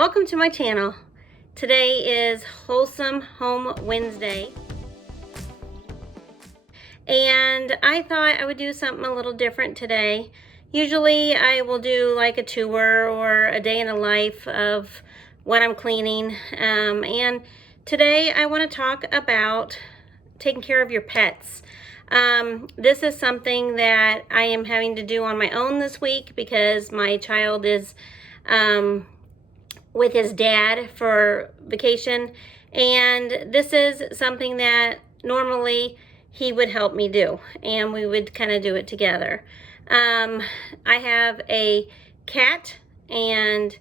Welcome to my channel. Today is Wholesome Home Wednesday. And I thought I would do something a little different today. Usually I will do like a tour or a day in the life of what I'm cleaning. And today I want to talk about taking care of your pets. This is something that I am having to do on my own this week because my child is with his dad for vacation, and this is something that normally he would help me do, and we would kind of do it together. I have a cat, and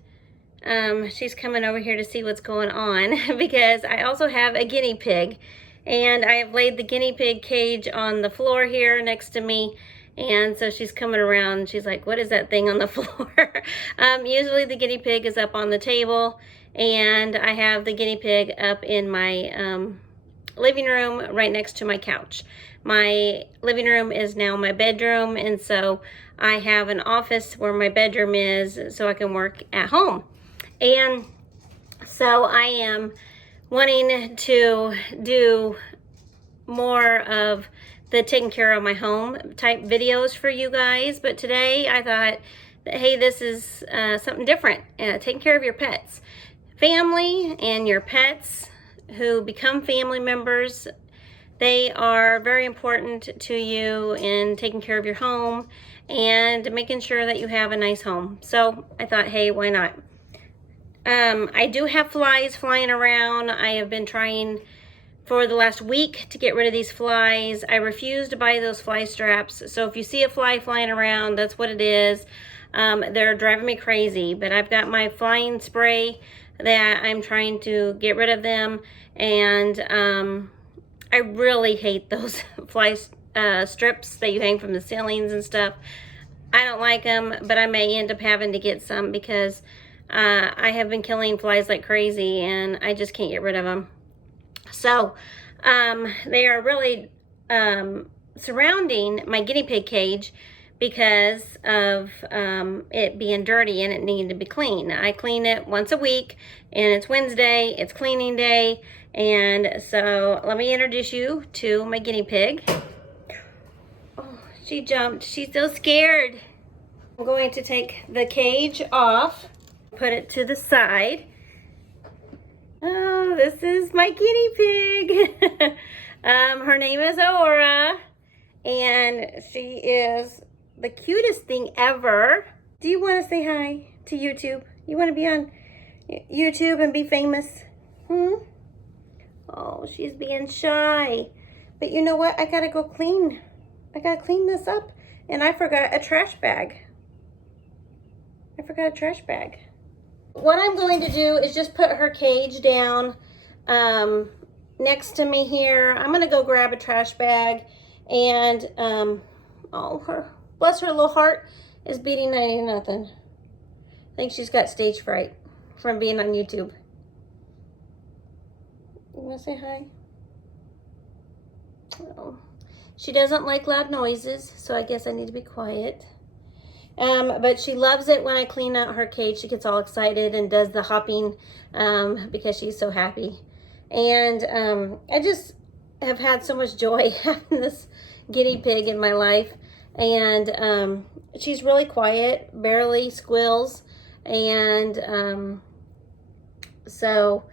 she's coming over here to see what's going on because I also have a guinea pig, and I have laid the guinea pig cage on the floor here next to me. And so she's coming around and she's like, what is that thing on the floor? Usually the guinea pig is up on the table, and I have the guinea pig up in my living room right next to my couch. My living room is now my bedroom, and so I have an office where my bedroom is so I can work at home. And so I am wanting to do more of the taking care of my home type videos for you guys, but today I thought that, hey, this is something different. Taking care of your pets. Family and your pets who become family members, they are very important to you in taking care of your home and making sure that you have a nice home. So I thought, hey, why not? I do have flies flying around. I have been trying for the last week to get rid of these flies. I refuse to buy those fly straps. So if you see a fly flying around, that's what it is. They're driving me crazy, but I've got my flying spray that I'm trying to get rid of them. And I really hate those fly strips that you hang from the ceilings and stuff. I don't like them, but I may end up having to get some because I have been killing flies like crazy and I just can't get rid of them. So they are really surrounding my guinea pig cage because of it being dirty and it needing to be cleaned. I clean it once a week, and it's Wednesday, it's cleaning day. And so let me introduce you to my guinea pig. Oh, she jumped. She's so scared. I'm going to take the cage off, put it to the side. Oh, this is my guinea pig. Her name is Aura, and she is the cutest thing ever. Do you want to say hi to YouTube? You want to be on YouTube and be famous? Oh, she's being shy. But you know what? I gotta go clean. I gotta clean this up, and I forgot a trash bag. What I'm going to do is just put her cage down next to me here. I'm going to go grab a trash bag, and oh, bless her little heart is beating 90-0. I think she's got stage fright from being on YouTube. You want to say hi? Oh, she doesn't like loud noises, so I guess I need to be quiet. But she loves it when I clean out her cage. She gets all excited and does the hopping because she's so happy. And I just have had so much joy having this guinea pig in my life. And she's really quiet, barely squeals. And so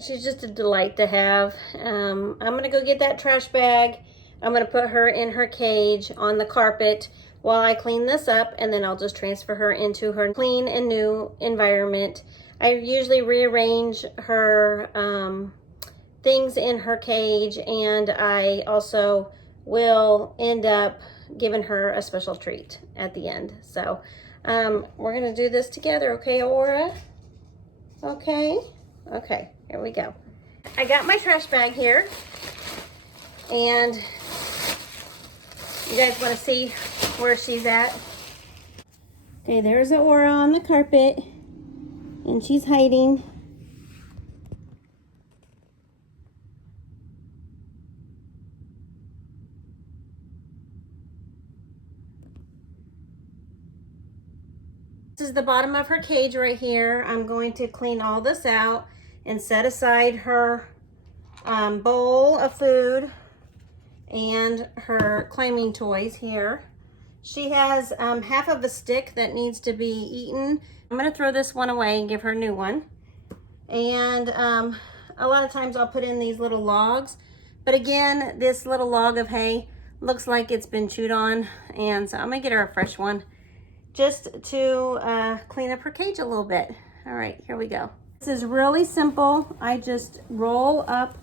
she's just a delight to have. I'm going to go get that trash bag. I'm going to put her in her cage on the carpet while I clean this up, and then I'll just transfer her into her clean and new environment. I usually rearrange her things in her cage, and I also will end up giving her a special treat at the end. So we're gonna do this together, okay, Aura? Okay, here we go. I got my trash bag here, and you guys want to see where she's at? Okay, there's Aura on the carpet, and she's hiding. This is the bottom of her cage right here. I'm going to clean all this out and set aside her bowl of food and her climbing toys here. She has half of a stick that needs to be eaten. I'm gonna throw this one away and give her a new one. And a lot of times I'll put in these little logs, but again, this little log of hay looks like it's been chewed on, and so I'm gonna get her a fresh one just to clean up her cage a little bit. All right, here we go. This is really simple. I just roll up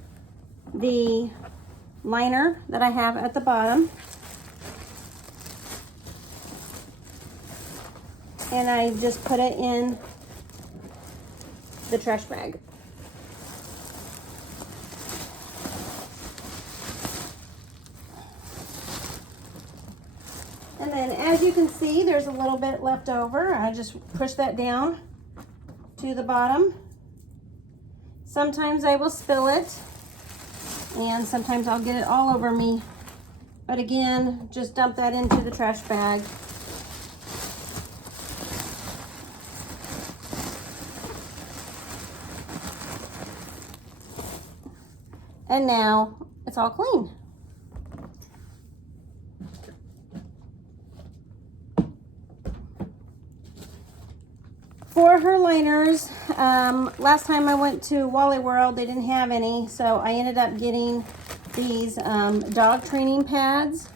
the liner that I have at the bottom, and I just put it in the trash bag. And then as you can see, there's a little bit left over. I just push that down to the bottom. Sometimes I will spill it, and sometimes I'll get it all over me. But again, just dump that into the trash bag. And now it's all clean. For her liners, last time I went to Wally World, they didn't have any, so I ended up getting these dog training pads.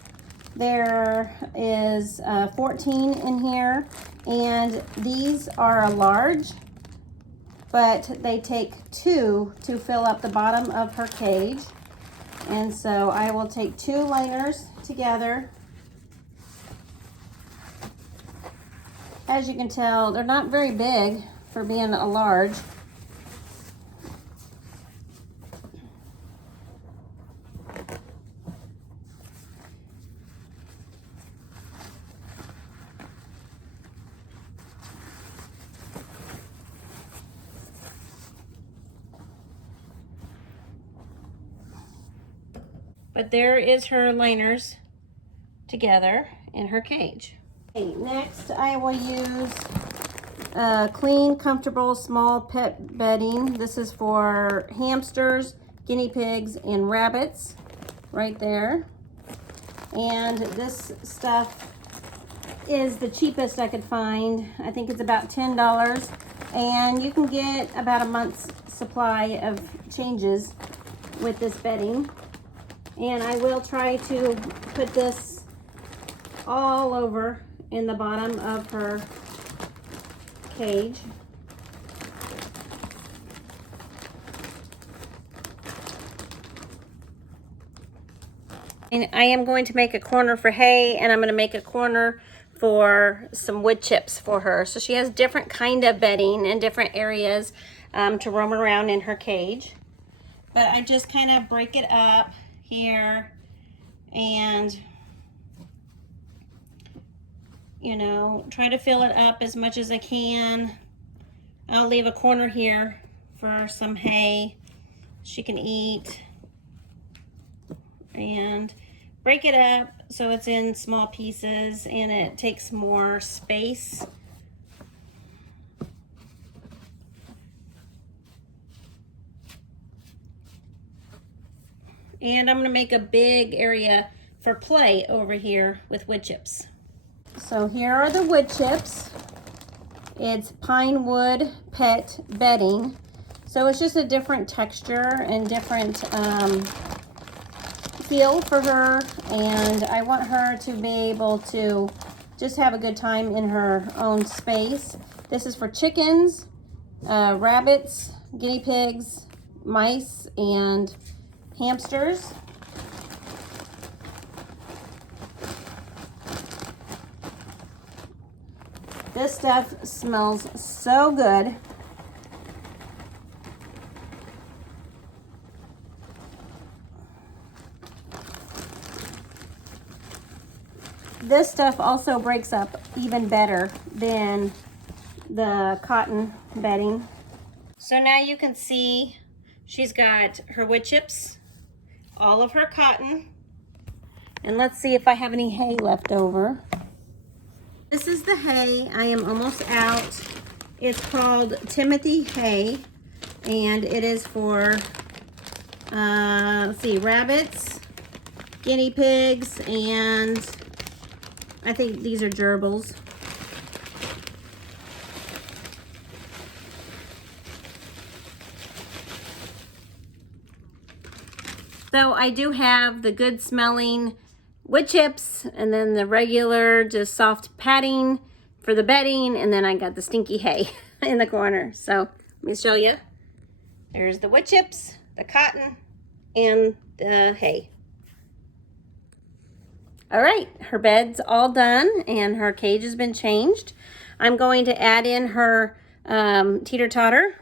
There is 14 in here, and these are a large, but they take 2 to fill up the bottom of her cage. And so I will take 2 liners together. As you can tell, they're not very big for being a large. But there is her liners together in her cage. Okay, next I will use clean, comfortable, small pet bedding. This is for hamsters, guinea pigs, and rabbits right there. And this stuff is the cheapest I could find. I think it's about $10, and you can get about a month's supply of changes with this bedding. And I will try to put this all over in the bottom of her cage. And I am going to make a corner for hay, and I'm going to make a corner for some wood chips for her. So she has different kind of bedding in different areas to roam around in her cage. But I just kind of break it up here, and you know, try to fill it up as much as I can. I'll leave a corner here for some hay she can eat, and break it up so it's in small pieces and it takes more space. And I'm going to make a big area for play over here with wood chips. So here are the wood chips. It's pine wood pet bedding. So it's just a different texture and different feel for her. And I want her to be able to just have a good time in her own space. This is for chickens, rabbits, guinea pigs, mice, and hamsters. This stuff smells so good. This stuff also breaks up even better than the cotton bedding. So now you can see she's got her wood chips, all of her cotton, and let's see if I have any hay left over. This is the hay. I am almost out. It's called Timothy hay, and it is for, let's see, rabbits, guinea pigs, and I think these are gerbils. So I do have the good smelling wood chips, and then the regular just soft padding for the bedding, and then I got the stinky hay in the corner. So let me show you. There's the wood chips, the cotton, and the hay. All right, her bed's all done and her cage has been changed. I'm going to add in her teeter-totter.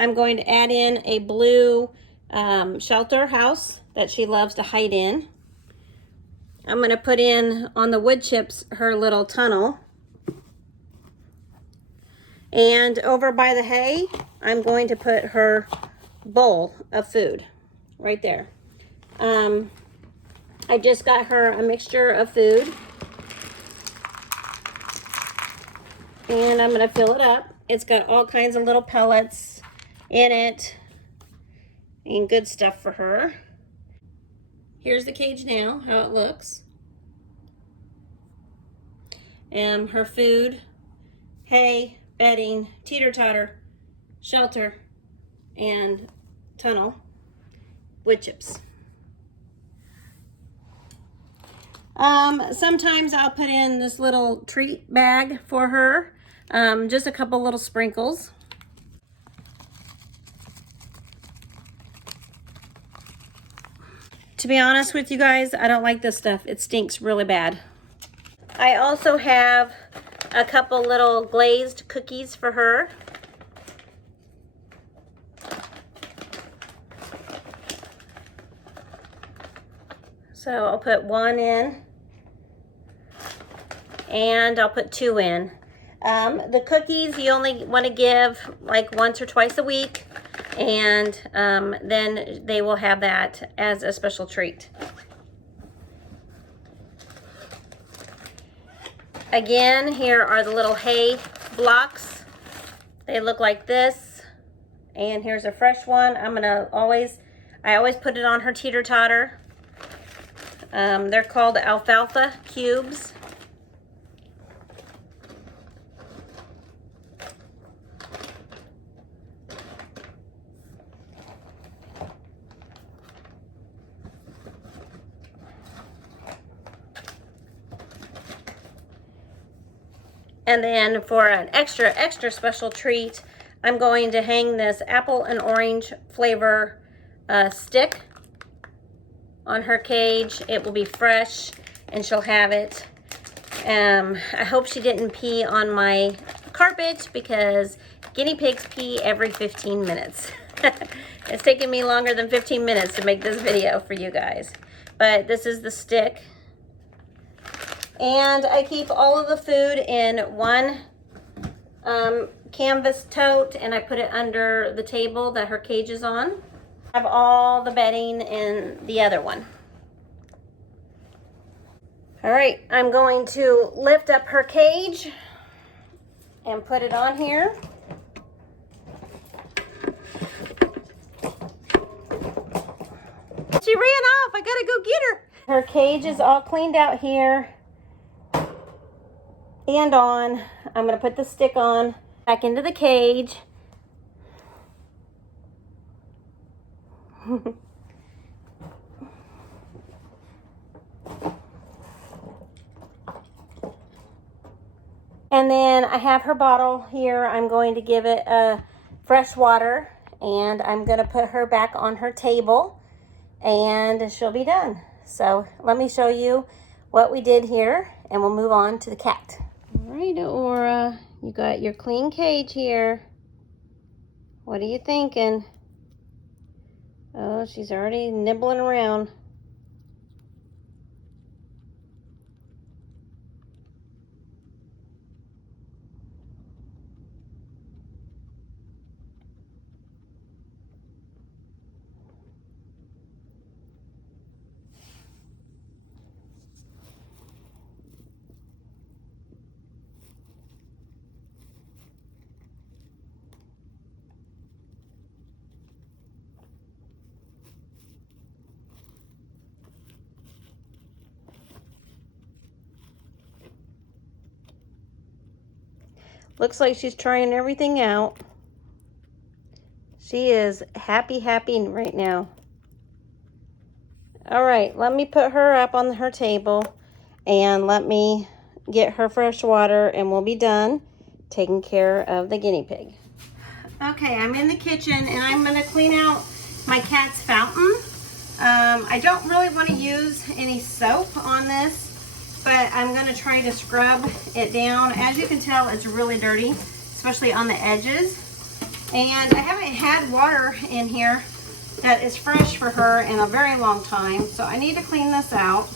I'm going to add in a blue shelter house that she loves to hide in. I'm going to put in on the wood chips her little tunnel. And over by the hay, I'm going to put her bowl of food right there. I just got her a mixture of food. And I'm going to fill it up. It's got all kinds of little pellets in it and good stuff for her. Here's the cage now, how it looks. Her food, hay, bedding, teeter-totter, shelter, and tunnel, wood chips. Sometimes I'll put in this little treat bag for her, just a couple little sprinkles. To be honest with you guys, I don't like this stuff. It stinks really bad. I also have a couple little glazed cookies for her. So I'll put one in and I'll put two in. The cookies you only want to give like once or twice a week, and then they will have that as a special treat. Again, here are the little hay blocks. They look like this, and here's a fresh one. I always put it on her teeter-totter. They're called alfalfa cubes. And then for an extra special treat, I'm going to hang this apple and orange flavor stick on her cage. It will be fresh and she'll have it. I hope she didn't pee on my carpet because guinea pigs pee every 15 minutes. It's taken me longer than 15 minutes to make this video for you guys. But this is the stick. And I keep all of the food in one canvas tote, and I put it under the table that her cage is on. I have all the bedding in the other one. All right, I'm going to lift up her cage and put it on here. She ran off. I gotta go get her. Her cage is all cleaned out here and on. I'm gonna put the stick on back into the cage. And then I have her bottle here. I'm going to give it fresh water, and I'm going to put her back on her table, and she'll be done. So let me show you what we did here, and we'll move on to the cat. All right, Aura, you got your clean cage here. What are you thinking? Oh, she's already nibbling around. Looks like she's trying everything out. She is happy right now. All right, let me put her up on her table and let me get her fresh water and we'll be done taking care of the guinea pig. Okay, I'm in the kitchen and I'm gonna clean out my cat's fountain. I don't really want to use any soap on this, but I'm gonna try to scrub it down. As you can tell, it's really dirty, especially on the edges. And I haven't had water in here that is fresh for her in a very long time, so I need to clean this out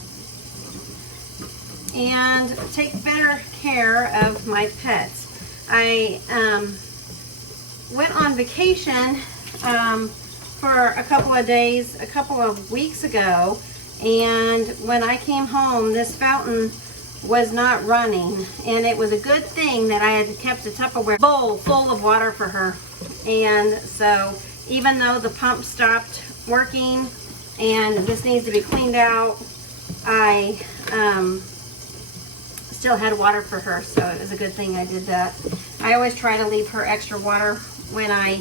and take better care of my pets. I went on vacation for a couple of days, a couple of weeks ago, and when I came home, this fountain was not running, and it was a good thing that I had kept a Tupperware bowl full of water for her. And so even though the pump stopped working and this needs to be cleaned out, I still had water for her, so it was a good thing I did that. I always try to leave her extra water when I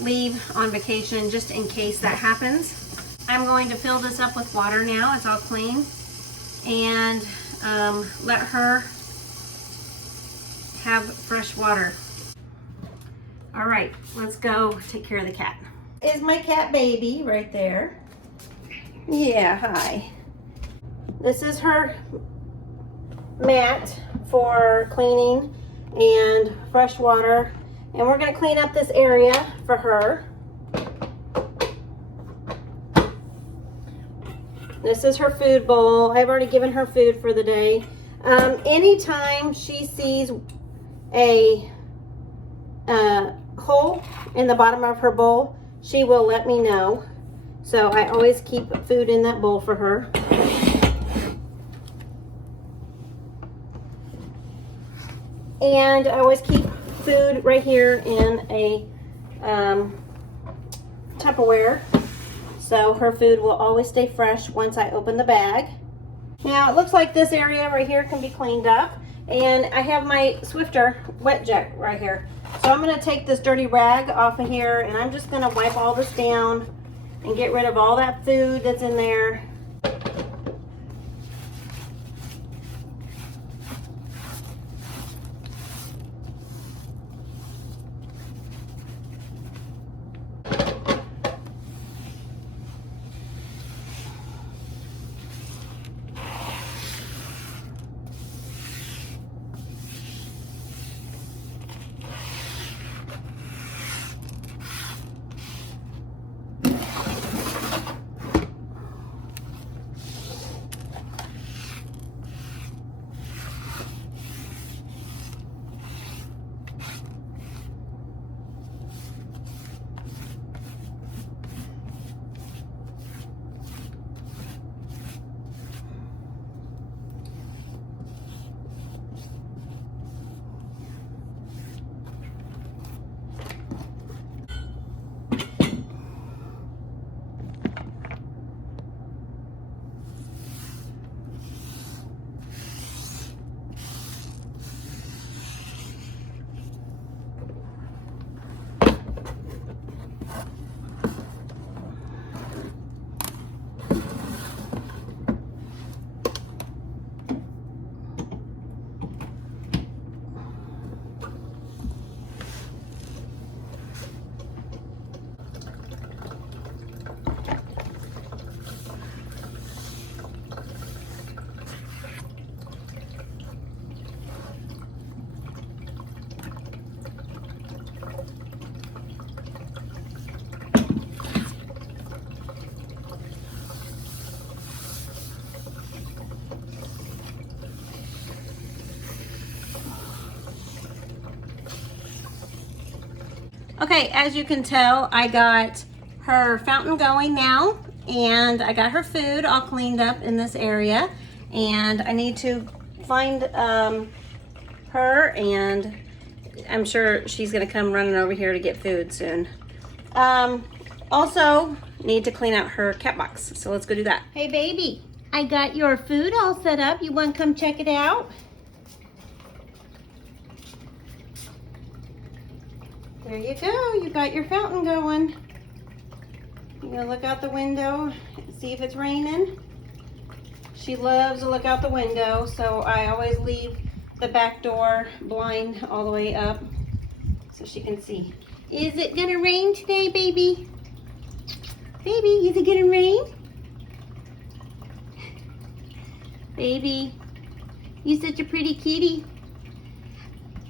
leave on vacation, just in case that happens. I'm going to fill this up with water now. It's all clean, and let her have fresh water. All right, let's go take care of the cat. Is my cat baby right there? Yeah, hi. This is her mat for cleaning and fresh water, and we're gonna clean up this area for her. This is her food bowl. I've already given her food for the day. Anytime she sees a hole in the bottom of her bowl, she will let me know. So I always keep food in that bowl for her. And I always keep food right here in a Tupperware, so her food will always stay fresh once I open the bag. Now it looks like this area right here can be cleaned up, and I have my Swiffer wet jet right here. So I'm going to take this dirty rag off of here, and I'm just going to wipe all this down and get rid of all that food that's in there. Okay, as you can tell, I got her fountain going now, and I got her food all cleaned up in this area, and I need to find her, and I'm sure she's gonna come running over here to get food soon. Also need to clean out her cat box, so let's go do that. Hey baby, I got your food all set up. You wanna come check it out? There you go. You got your fountain going. You gonna look out the window, see if it's raining. She loves to look out the window, so I always leave the back door blind all the way up so she can see. Is it gonna rain today, baby? Baby, is it gonna rain? Baby, you're such a pretty kitty.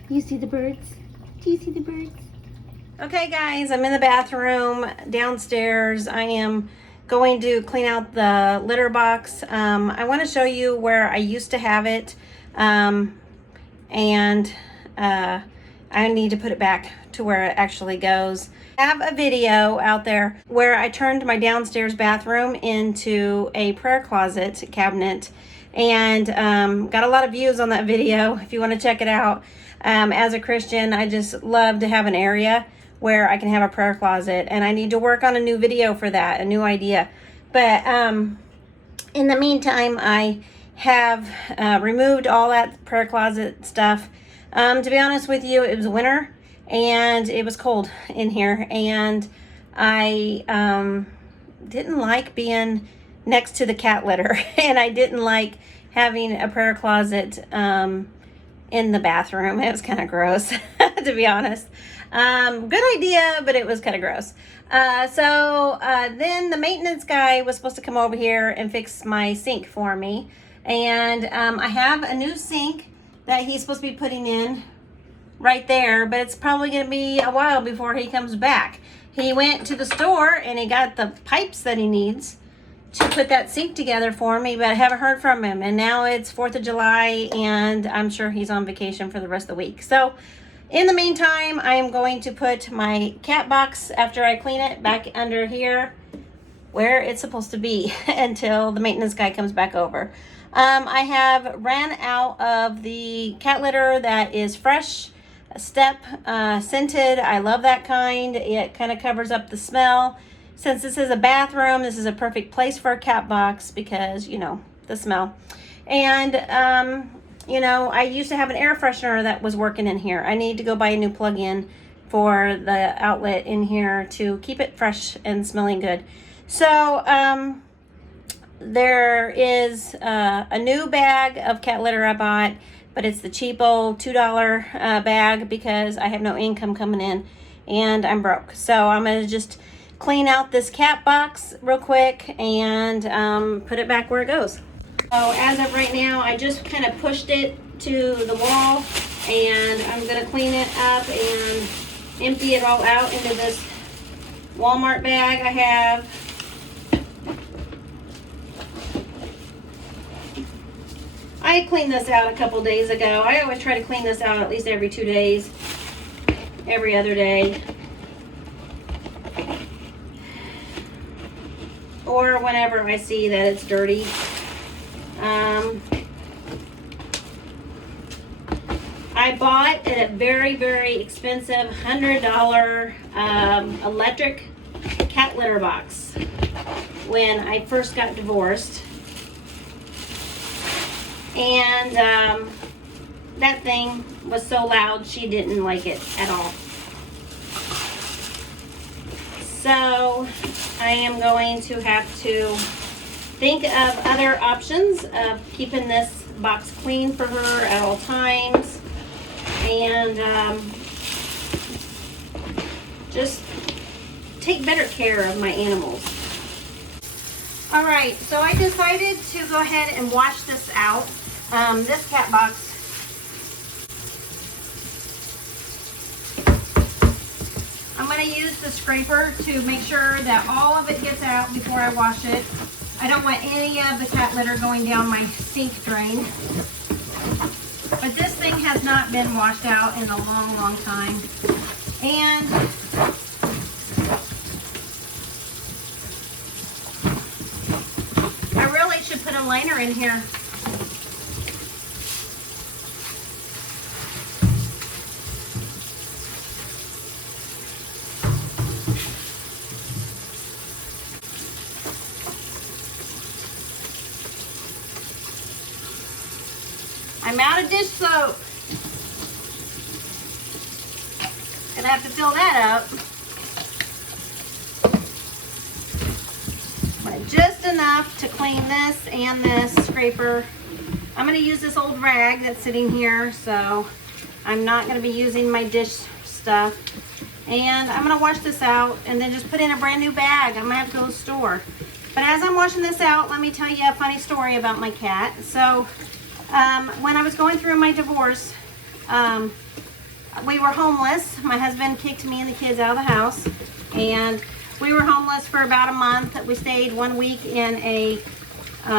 You see the birds? Do you see the birds? Okay guys, I'm in the bathroom downstairs. I am going to clean out the litter box. I want to show you where I used to have it, and I need to put it back to where it actually goes. I have a video out there where I turned my downstairs bathroom into a prayer closet cabinet, and got a lot of views on that video if you want to check it out. As a Christian, I just love to have an area where I can have a prayer closet, and I need to work on a new video for that, a new idea. But in the meantime, I have removed all that prayer closet stuff. To be honest with you, it was winter and it was cold in here, and I didn't like being next to the cat litter and I didn't like having a prayer closet in the bathroom. It was kind of gross, to be honest. Good idea, but it was kind of gross. Then the maintenance guy was supposed to come over here and fix my sink for me. And I have a new sink that he's supposed to be putting in right there, but it's probably going to be a while before he comes back. He went to the store and he got the pipes that he needs to put that sink together for me, but I haven't heard from him. And now it's 4th of July and I'm sure he's on vacation for the rest of the week. So in the meantime, I am going to put my cat box, after I clean it, back under here where it's supposed to be until the maintenance guy comes back over. I have ran out of the cat litter that is fresh step scented. I love that kind. It kind of covers up the smell. Since this is a bathroom, this is a perfect place for a cat box because, you know, the smell. And you know, I used to have an air freshener that was working in here. I need to go buy a new plug-in for the outlet in here to keep it fresh and smelling good. So there is a new bag of cat litter I bought, but it's the cheapo $2 bag because I have no income coming in and I'm broke. So I'm gonna just clean out this cat box real quick and put it back where it goes. So as of right now, I just kind of pushed it to the wall, and I'm gonna clean it up and empty it all out into this Walmart bag I have. I cleaned this out a couple days ago. I always try to clean this out at least every 2 days, every other day, or whenever I see that it's dirty. I bought at a very, very expensive $100 electric cat litter box when I first got divorced. And that thing was so loud she didn't like it at all. So I am going to have to think of other options of keeping this box clean for her at all times, and just take better care of my animals. All right, so I decided to go ahead and wash this out. This cat box, I'm going to use the scraper to make sure that all of it gets out before I wash it. I don't want any of the cat litter going down my sink drain. But this thing has not been washed out in a long, long time. And I really should put a liner in here. I'm out of dish soap. Gonna have to fill that up. But just enough to clean this and this scraper. I'm gonna use this old rag that's sitting here, so I'm not gonna be using my dish stuff. And I'm gonna wash this out and then just put in a brand new bag. I'm gonna have to go to the store. But as I'm washing this out, let me tell you a funny story about my cat. So when I was going through my divorce, we were homeless. My husband kicked me and the kids out of the house, and we were homeless for about a month. We stayed 1 week in a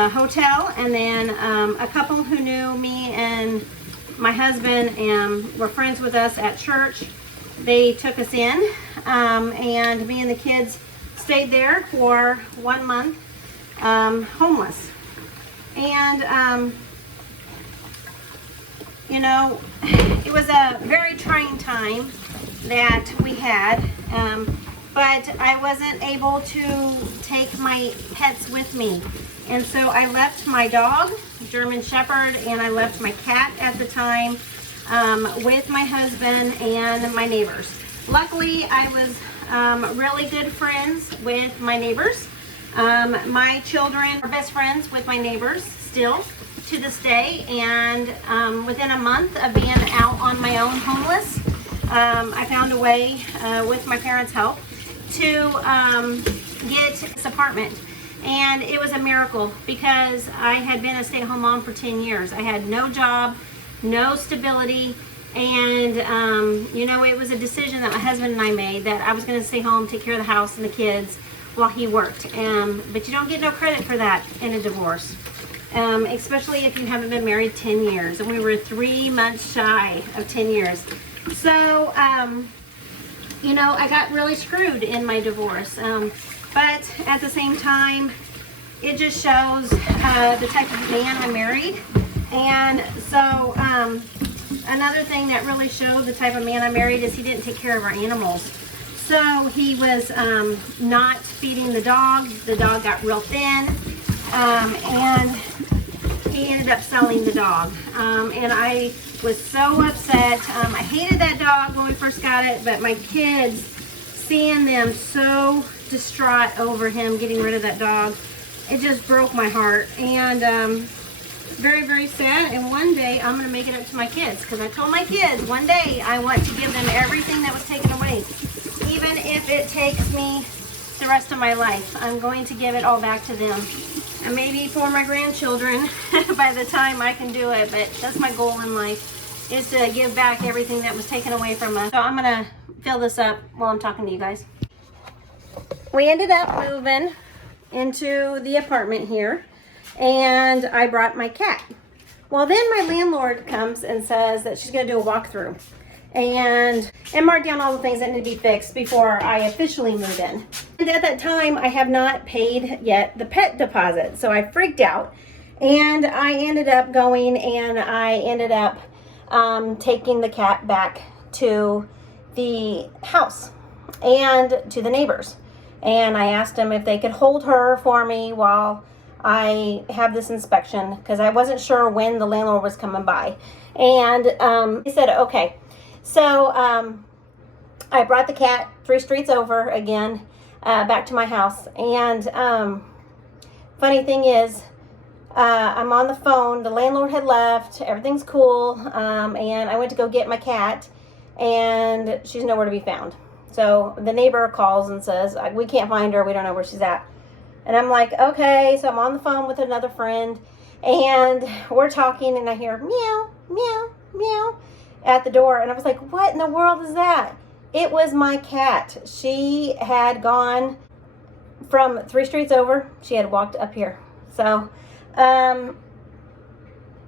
hotel, and then a couple who knew me and my husband and were friends with us at church, they took us in, and me and the kids stayed there for 1 month, homeless. And you know, it was a very trying time that we had, but I wasn't able to take my pets with me. And so I left my dog, German Shepherd, and I left my cat at the time with my husband and my neighbors. Luckily, I was really good friends with my neighbors. My children are best friends with my neighbors still to this day, and within a month of being out on my own homeless, I found a way with my parents' help to get this apartment. And it was a miracle because I had been a stay-at-home mom for 10 years. I had no job, no stability, and you know, it was a decision that my husband and I made that I was going to stay home, take care of the house and the kids while he worked. But you don't get no credit for that in a divorce, especially if you haven't been married 10 years. And we were 3 months shy of 10 years. So, you know, I got really screwed in my divorce. But at the same time, it just shows the type of man I married. And so another thing that really showed the type of man I married is he didn't take care of our animals. So he was not feeding the dog. The dog got real thin, and he ended up selling the dog. And I was so upset. I hated that dog when we first got it, but my kids, seeing them so distraught over him getting rid of that dog, it just broke my heart. And very, very sad. And one day I'm going to make it up to my kids, because I told my kids one day I want to give them everything that was taken away. Even if it takes me the rest of my life, I'm going to give it all back to them. And maybe for my grandchildren by the time I can do it. But that's my goal in life, is to give back everything that was taken away from us. So I'm going to fill this up while I'm talking to you guys. We ended up moving into the apartment here, and I brought my cat. Well, then my landlord comes and says that she's going to do a walkthrough and mark down all the things that need to be fixed before I officially move in. And at that time, I have not paid yet the pet deposit, so I freaked out, and I ended up going and I ended up taking the cat back to the house and to the neighbors. And I asked them if they could hold her for me while I have this inspection, because I wasn't sure when the landlord was coming by. And he said, okay. So I brought the cat 3 streets over again, back to my house. And funny thing is, I'm on the phone. The landlord had left. Everything's cool. And I went to go get my cat, and she's nowhere to be found. So the neighbor calls and says, we can't find her. We don't know where she's at. And I'm like, okay. So I'm on the phone with another friend, and we're talking, and I hear meow, meow, meow at the door. And I was like, what in the world is that? It was my cat. She had gone from 3 streets over. She had walked up here. So, yeah,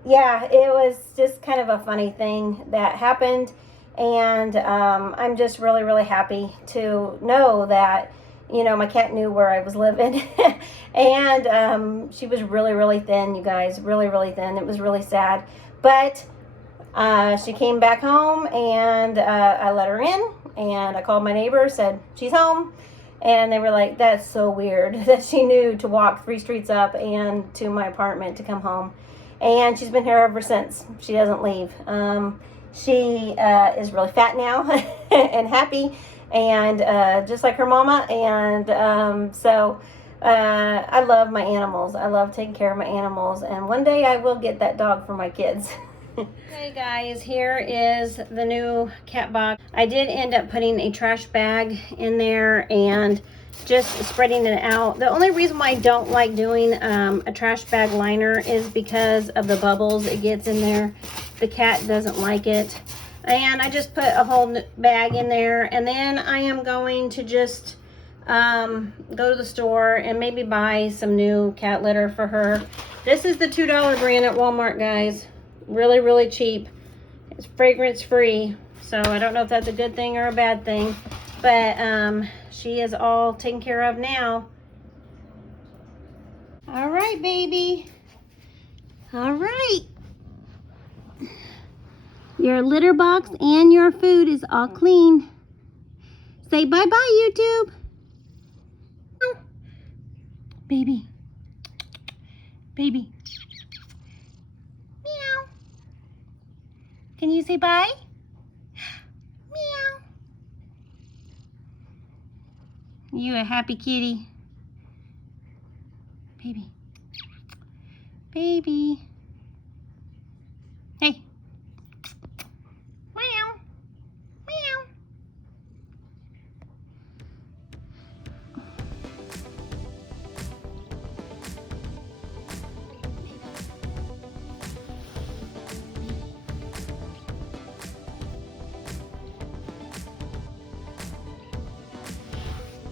it was just kind of a funny thing that happened. And I'm just really, really happy to know that, you know, my cat knew where I was living. And she was really, really thin, you guys. Really, really thin. It was really sad. But she came back home, and I let her in. And I called my neighbor, said, she's home. And they were like, that's so weird that she knew to walk 3 streets up and to my apartment to come home. And she's been here ever since. She doesn't leave. She is really fat now and happy, and just like her mama. And so I love my animals. I love taking care of my animals, and one day I will get that dog for my kids. Okay guys, here is the new cat box. I did end up putting a trash bag in there and just spreading it out. The only reason why I don't like doing a trash bag liner is because of the bubbles it gets in there. The cat doesn't like it. And I just put a whole bag in there, and then I am going to just go to the store and maybe buy some new cat litter for her. This is the $2 brand at Walmart, guys. Really, really cheap. It's fragrance free, so I don't know if that's a good thing or a bad thing, but she is all taken care of now. All right, baby. All right. Your litter box and your food is all clean. Say bye-bye, YouTube. Baby. Baby. Meow. Can you say bye? Meow. You a happy kitty. Baby. Baby. Hey. Meow. Meow.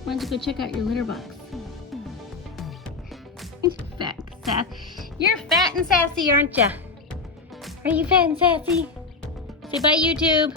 Why don't you go check out your litter box? You're fat and sassy, aren't ya? Are you fat and sassy? Say bye, YouTube.